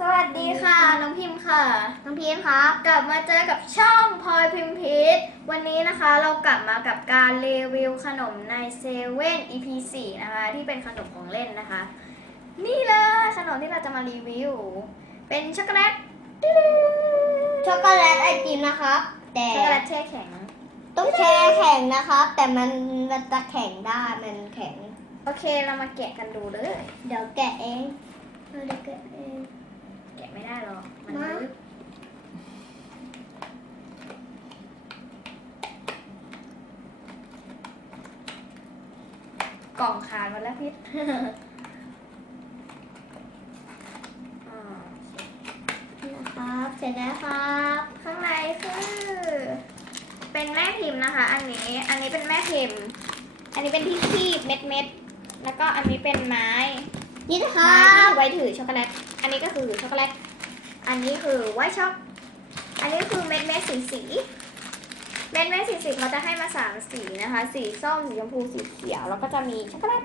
สวัสดีค่ะ น้องพิมพ์ค่ะ น้องพีมครับ กลับมาเจอกับช่องพลอยพิมพ์พิษวันนี้นะคะเรากลับมากับการรีวิวขนมในเซเว่น EP 4นะคะ ที่เป็นขนมของเล่นนะคะ นี่เลยขนมที่เราจะมารีวิว เป็นช็อกโกแลตตึ๊ดช็อกโกแลตไอติมนะครับแต่ช็อกโกแลตแช่แข็ง ต้องแช่แข็งนะครับ แต่มันมันจะแข็งได้มันแข็ง โอเคเรามาแกะกันดูเลย เดี๋ยวแกะเองเออเดี๋ยวแกะเองแกะ ไม่ได้หรอก มันมาลึกกล่องขาดหมดแล้วพิษอ่านี่นะครับ เสร็จแล้วครับ ข้างในคือ เป็นแม่พิมพ์นะคะ อันนี้ อันนี้เป็นแม่พิมพ์ อันนี้เป็นที่คีบเม็ดเม็ดๆแล้วก็อันนี้เป็นไม้ นี่นะคไม้รัที่บไว้ถือช็อกโกแลต อันนี้ก็คือช็อกโกแลต อันนี้คือไวท์ช็อกอันนี้คือเม็ดเม็ดสีสีๆเม็ดเม็ดสีสีๆเขาจะให้มาสามสีนะคะ สีส้มสีชมพูสีเขียว แล้วก็จะมีช็อกโกแลต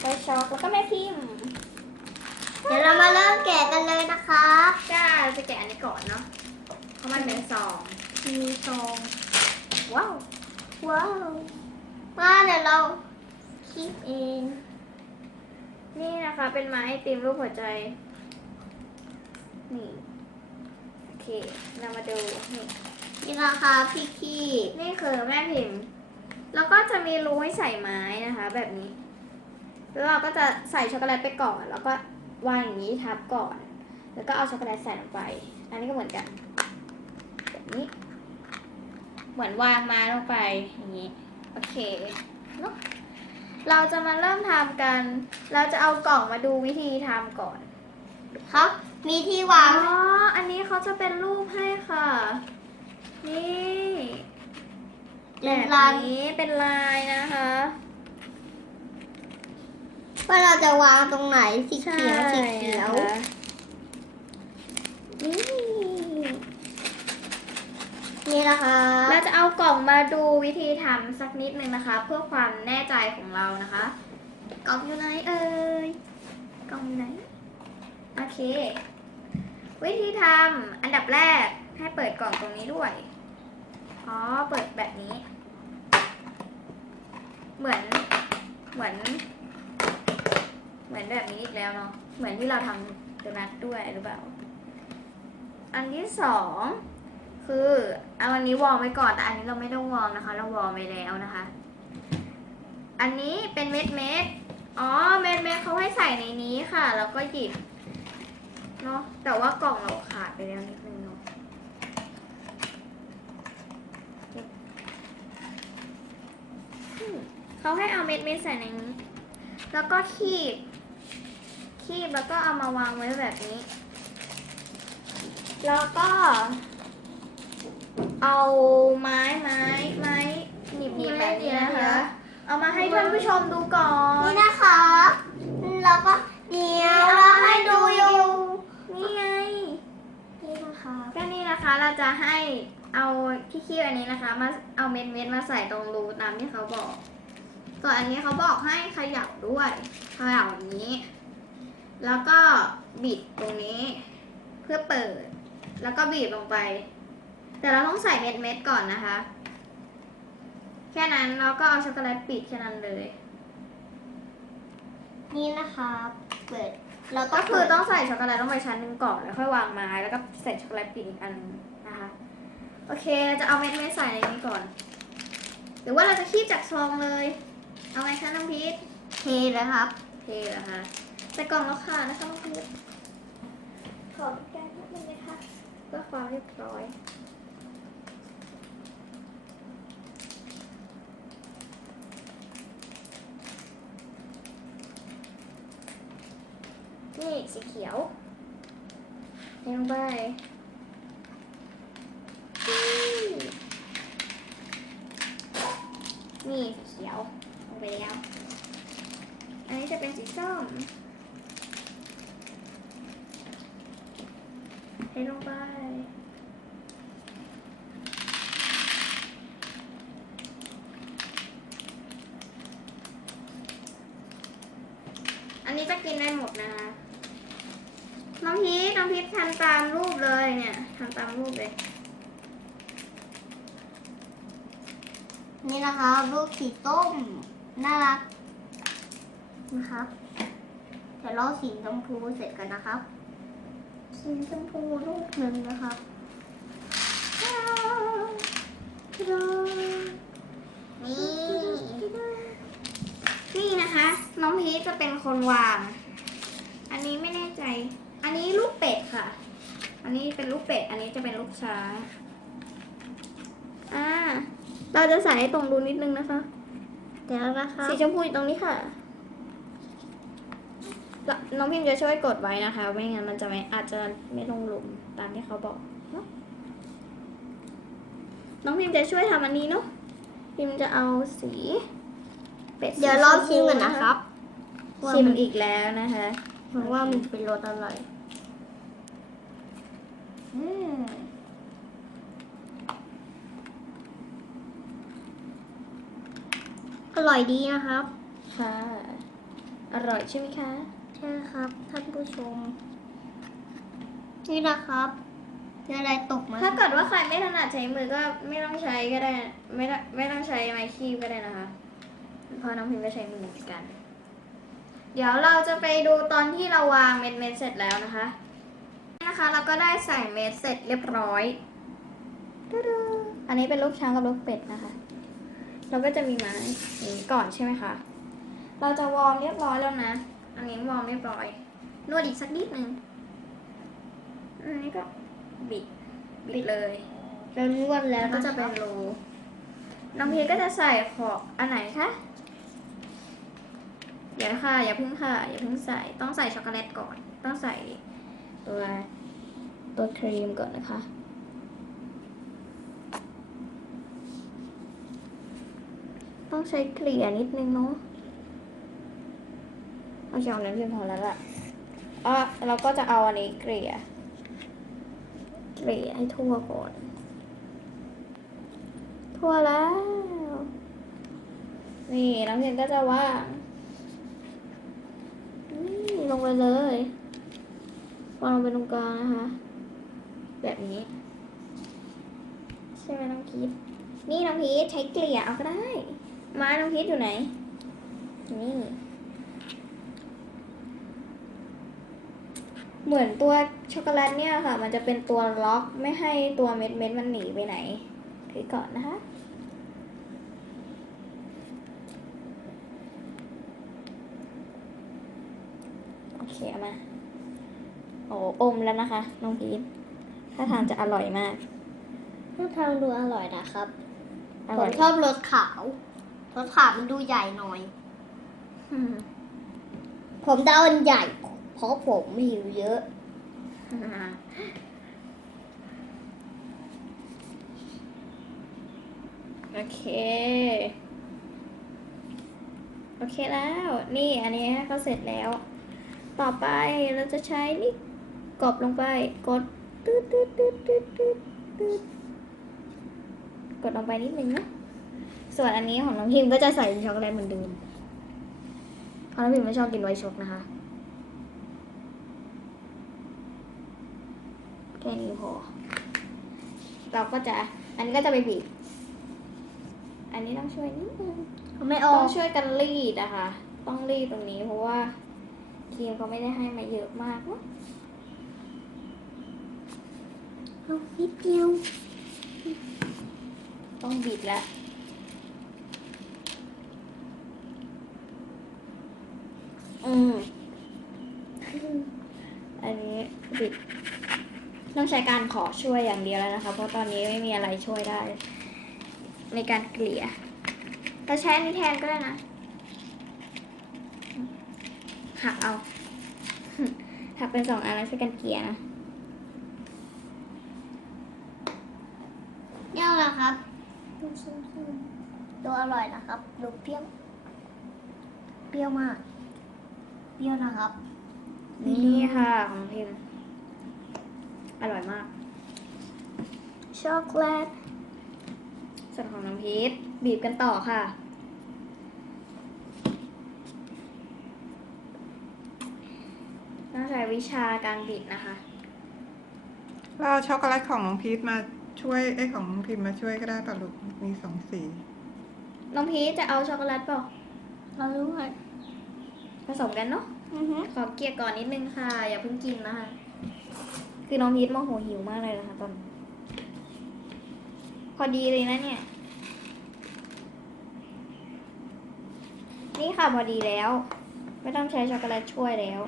ไวท์ช็อกแล้วก็แม่พิมพ์เดี๋ยวเรามาเริ่มแกะกันเลยนะครับจ้าจะแกะอันนี้ก่อนเนาะเพราะมันเป็นซองมีซองว้าวว้าวมาเดี๋ยวเราคีบเอง นี่นะคะเป็นไม้ไอติมรูปหัวใจ นี่ โอเค เรามาดู นี่นี่นะครับพี่คีบนี่คือแม่พิมพ์ แล้วก็จะมีรูให้ใส่ไม้นะคะ แบบนี้ แล้วเราก็จะใส่ช็อกโกแลตไปก่อน แล้วก็วางอย่างนี้ทับก่อน แล้วก็เอาช็อกโกแลตใส่ลงไป อันนี้ก็เหมือนกัน แบบนี้ เหมือนวางไม้ลงไปอย่างนี้ โอเคเนาะเราจะมาเริ่มทำกัน เราจะเอากล่องมาดูวิธีทำก่อน ครับ มีที่วาอ๋งออันนี้เขาจะเป็นรูปให้ค่ะ นี่เป็แบนบลาย นี้เป็นลายนะคะ ว่าเราจะวางตรงไหนสีเขียวสีเขียวนะคะนี่นี่นะคะเราจะเอากล่องมาดูวิธีทำสักนิดนึงนะคะ เพื่อความแน่ใจของเรานะคะ กล่องอยู่ไหนเอ่ยกล่องอยู่ไหน โอเค วิธีทำอันดับแรกให้เปิดกล่องตรงนี้ด้วย อ๋อ เปิดแบบนี้ เหมือน เหมือน เหมือนแบบนี้อีกแล้วเนาะ เหมือนที่เราทำโดนัทด้วยหรือเปล่า อันที่สองคือเอาอันนี้วอร์มไว้ก่อน แต่อันนี้เราไม่ต้องวอร์มนะคะ เราวอร์มไปแล้วนะคะ อันนี้เป็นเม็ดเม็ดอ๋อ เม็ดเม็ดเขาให้ใส่ในนี้ค่ะ แล้วก็หยิบ เนาะแต่ว่ากล่องเราขาดไปแล้วนิดนึงเนาะอืมเขาให้เอาเม็ดเม็ดๆใส่ในนี้ แล้วก็คีบ คีบแล้วก็เอามาวางไว้แบบนี้ แล้วก็ เอาไม้ไม้ไม้หนีบหนีบแบบนี้นะคะ เอามาให้ท่านผู้ชมดูก่อน นี่นะคะ แล้วก็เดี๋ยวเราให้ดูอยู่นี่ไง นี่นะคะก็นี่นะคะเราจะให้เอาที่คีบอันนี้นะคะ มาเอาเม็ดเม็ดมาใส่ตรงรูตามที่เขาบอก ส่วนอันนี้เขาบอกให้เขย่าด้วยเขย่าอย่างนี้ แล้วก็บิดตรงนี้ เพื่อเปิด แล้วก็บีบลงไป แต่เราต้องใส่เม็ดเม็ดก่อนนะคะ แค่นั้นเราก็เอาช็อกโกแลตปิดแค่นั้นเลย นี่นะคะ เปิด เราต้ก็องคือต้องใส่ช็อกโกแลตลงไปชั้นหนึ่งก่อนแล้วค่อยวางไม้แล้วก็ใส่ช็อกโกแลตปิดอีกอันหนึ่งนะคะโอเคเราจะเอาเม็ดเม็ดๆใส่ในนี้ก่อน หรือว่าเราจะคีบจากซองเลย เอาไงคะน้องพีทเทเลยครับ เทเหรอคะใส่กล่องแล้วค่ะนะคะน้องพีทขอแกนนิดนึงนะคะเพื่อความเรียบร้อย นี่สีเขียวเทลงไปนี่สีเขียวลงไปแล้ว อันนี้จะเป็นสีส้มเทลงไป อันนี้จะกินได้หมดนะคะ น้องพีชน้องพีช ทำตามรูปเลยเนี่ยทำตามรูปเลย นี่นะครับลูกสีต้มน่ารักนะครับเดี๋ยวเราสีชมพูเสร็จกันนะครับสีชมพูลูกหนึ่งนะครับนี่นี่นะคะ น้องพีชจะเป็นคนวาง อันนี้ไม่แน่ใจอั นนี้ลูกเป็ดค่ะ อันนี้เป็นลูกเป็ด อันนี้จะเป็นลูกช้างอ่า เราจะใส่ให้ตรงรูนิดนึงนะคะ เดี๋ยวนะครับสีชมพูอยู่ตรงนี้ค่ะแล้วน้องพิมจะช่วยกดไว้นะคะ ไม่งั้นมันจะไม่อาจจะไม่ลงหลุมตามที่เขาบอกเนอะน้องพิมจะช่วยทำอันนี้เนาะ พิมจะเอาสี เป็ดสีเดี๋ยวเราชชิมกันนะครับ ชิมอีกแล้วนะคะเพราะว่ามันเป็นรสอร่อยอืมอ ร่อยดีนะครับ ค่ะ อร่อยใช่ไหมคะใช่ครับ ท่านผู้ชม นี่นะครับมีอะไรตกมาถ้าเกิดว่าใครไม่ถนัดใช้มือก็ไม่ต้องใช้ก็ได้ ไม่ต้องไม่ต้องใช้ไม้คีบก็ได้นะคะเพราะน้องพิมก็ใช้มือเหมือนกัน เดี๋ยวเราจะไปดูตอนที่เราวางเม็ดเม็ดๆเสร็จแล้วนะคะนี่นะคะเราก็ได้ใส่เม็ดเสร็จเรียบร้อยตะดาอันนี้เป็นลูกช้างกับลูกเป็ดนะคะ เราก็จะมีไม้อย่างนี้ก่อนใช่ไหมคะ เราจะวอร์มเรียบร้อยแล้วนะ อันนี้วอร์มเรียบร้อย นวดอีกสักนิดนึง อันนี้ก็บิด บิดเลย เรานวดแล้วก็จะเป็นรูน้องพีก็จะใส่ขอบอันไหนคะ เดี๋ยวค่ะ อย่าเพิ่งค่ะ อย่าเพิ่งใส่ ต้องใส่ช็อกโกแลตก่อน ต้องใส่ตัวตัวครีมก่อนนะคะ ต้องใช้เกลี่ยนิดนึงเนาะเอาช้อนนั้นเพียงพอแล้วล่ะอะเราก็จะเอาอันนี้เกลี่ย เกลี่ยให้ทั่วก่อน ทั่วแล้ว นี่น้องเพียนก็จะว่างนี่ลงไปเลยวางลงไปตรงกลางนะคะ แบบนี้ ใช่ไหมน้องพีทนี่น้องพีทใช้เกลี่ยเอาก็ได้ ไม้น้องพีทอยู่ไหน นี่ เหมือนตัวช็อกโกแลตเนี่ยค่ะ มันจะเป็นตัวล็อกไม่ให้ตัวเม็ดเม็ดๆมันหนีไปไหนคลิกก่อนนะคะโอเคเอามา โอ้อมแล้วนะคะ น้องพีทถ้าทานจะอร่อยมากถ้าทางดูอร่อยนะครับอผร่อมยชอบรสขาว รสขาวมันดูใหญ่หน่อยอืมผมจะเอาอันใหญ่ เพราะผมมีอยู่เยอะ โอเค โอเคแล้ว นี่อันนี้ก็เสร็จแล้ว ต่อไปเราจะใช้นี่กดลงไปกดตืดตืดตืดตืดตืดตืดกดลงไปนิดนึงนะ ส่วนอันนี้ของน้องพิมก็จะใส่ช็อกโกแลตเหมือนเดิมเพราะน้องพิมไม่ชอบกินไวท์ช็อกนะคะแค่นี้พอ เราก็จะ อันนี้ก็จะไปบีบ อันนี้ต้องช่วยนิดนึงไม่ออต้กองช่วยกันรีดอะค่ะต้องรีดตรงนี้เพราะว่าครีมเขาไม่ได้ให้มาเยอะมากเนอะเอานิดเดียว ต้องบิดแล้ว อันนี้บิดต้องใช้การขอช่วยอย่างเดียวแล้วนะคะ เพราะตอนนี้ไม่มีอะไรช่วยได้ ในการเกลี่ยเราใช้อันนี้แทนก็ได้นะ หักเอา หักเป็นสองอันแล้วใช่วยกันเกลี่ยนะเปรี้ยวนะครับดูอร่อยนะครับดูเปรี้ยว เปรี้ยวมาก รี้ยวนะครับนี่ค่ะของพิมพ์อร่อยมาก ช็อกโกแลตส่วนของน้ำพีชบีบกันต่อค่ะ ต้องใช้ใช้วิชาการบิดนะคะ เราเอาช็อกโกแลตของน้องพีทมาช่วยไอ้ยของน้องพิมพ์มาช่วยก็ได้ป่ะลูกมีสองสี น้องพีชจะเอาช็อกโกแลตเปล่าเรารู้ว่าผสมกันเนาะ อือฮึขอเกลี่ยก่อนนิดนึงค่ะ อย่าเพิ่งกินนะคะ คือน้องพีทโมโหหิวมากเลยนะคะตอนนี้พอดีเลยนะเนี่ย นี่ค่ะพอดีแล้ว ไม่ต้องใช้ช็อกโกแลตช่วยแล้ว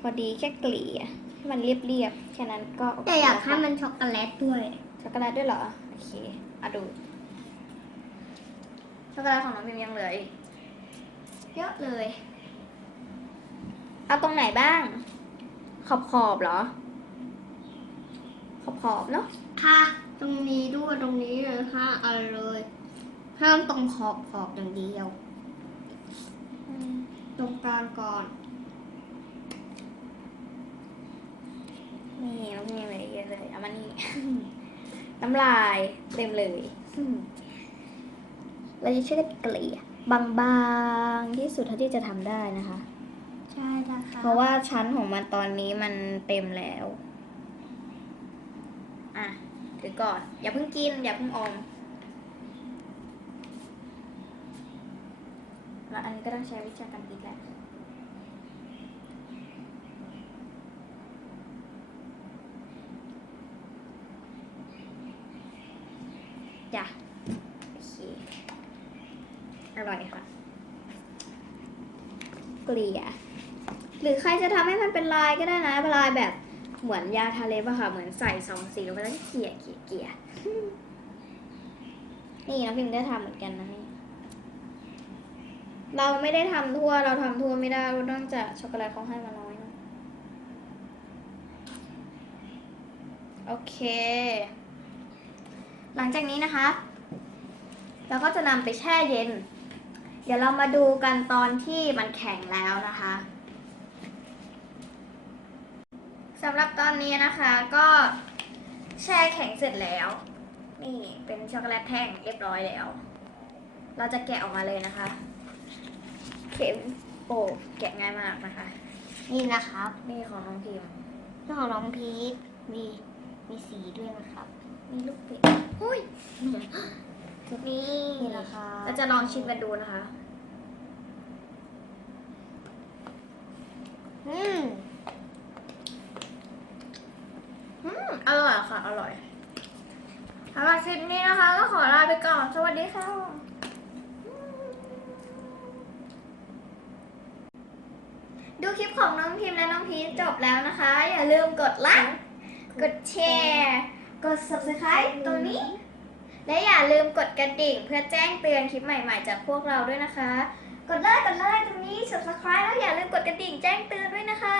พอดีแค่เกลี่ยให้มันเรียบๆแค่นั้นก็โเคแต่อยากให้แล้วค่ะมันช็อกโกแลตด้วย ช็อกโกแลตด้วยเหรอ โอเคอะดู ช็อกโกแลตของน้องพิมยังเหลืออีกเยอะเลย เอาตรงไหนบ้าง ขอบขอบๆเหรอ ขอบขอบๆเนาะค่ะ ตรงนี้ด้วยตรงนี้เลยค่ะเอาเลยห้ามตรงขอบขอบอย่างเดียว ตรงกลางก่อนนี่น้องพิมยังเหลือเยอะเลยเอามานี่น้ำลายเต็มเลยอืมเราจะช่วยกันเกลี่ยบางๆที่สุดเท่าที่จะทำได้นะคะ ใช่นะคะ เพราะว่าชั้นของมันตอนนี้มันเต็มแล้ว อะถือก่อน อย่าเพิ่งกิน อย่าเพิ่งอมแล้วอันนี้ก็ต้องใช้วิชาการคิดแหละจ้ะโอเคอร่อยค่ะ เกลี่ย หรือใครจะทำให้มันเป็นลายก็ได้นะลายแบบเหมือนยาทาเล็บอะค่ะ เหมือนใส่สองสีลงไปแล้วก็เกี่ยเกี่ยเกี่ยนี่น้องพิมได้ทำเหมือนกันนะนี่เราไม่ได้ทำทั่วเราทำทั่วไม่ได้เนื่องจากช็อกโกแลตเขาให้มาน้อยนะโอเค หลังจากนี้นะคะเราก็จะนำไปแช่เย็น เดี๋ยวเรามาดูกันตอนที่มันแข็งแล้วนะคะ สำหรับตอนนี้นะคะก็แช่แข็งเสร็จแล้ว นี่เป็นช็อกโกแลตแท่งเรียบร้อยแล้ว เราจะแกะออกมาเลยนะคะ เข็มโอ้แกะง่ายมากนะคะ นี่นะครับ นี่ของน้องพิมพ์เรื่องของน้องพีทมีมีสีด้วยนะครับ มีลูกปิดหุ้ยนี่นี่นะคะเราจะลองชิมกันดูนะคะ อืม อร่อยค่ะ อร่อยสำหรับคลิปนี้นะคะ ก็ขอลาไปก่อน สวัสดีค่ะดูคลิปของน้องพิมพ์และน้องพีชจบแล้วนะคะ อย่าลืมกดไลค์กดแชร์กด subscribe ตรงนี้ และอย่าลืมกดกระดิ่งเพื่อแจ้งเตือนคลิปใหม่ๆ จากพวกเราด้วยนะคะ กดไลค์กดไลค์ตรงนี้ subscribe แล้วอย่าลืมกดกระดิ่งแจ้งเตือนด้วยนะคะ